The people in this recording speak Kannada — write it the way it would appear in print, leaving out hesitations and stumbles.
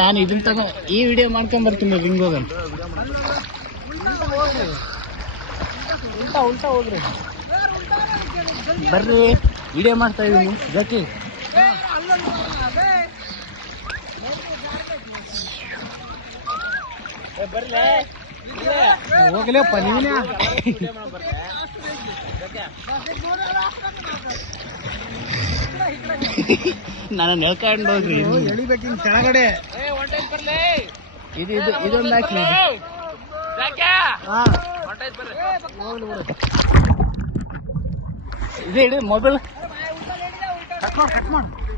ನಾನು ಇದನ್ನ ತಗೋ ಈ ವಿಡಿಯೋ ಮಾಡ್ಕೊಂಡ್ ಬರ್ತೀನಿ ರಿಂಗ್ ಹೋಗಂತ ಉಲ್ಟಾ ಹೋಗ್ರಿ ಬರ್ರಿ ವಿಡಿಯೋ ಮಾಡ್ತಾ ಇದೀನಿ ಜೊತೆ ಹೋಗ್ಲಪ್ಪ ನೀವೇ ನಾನು ನೆಲ್ಕೊಂಡು ಹೋಗ್ರಿ ಎಳಿಬೇಕಿನ್ ಕೆಳಗಡೆ ಇದೊಂದು ಹಾಕಿ ಇದು ಮೊಬೈಲ್ ಕಟ್ ಮಾಡು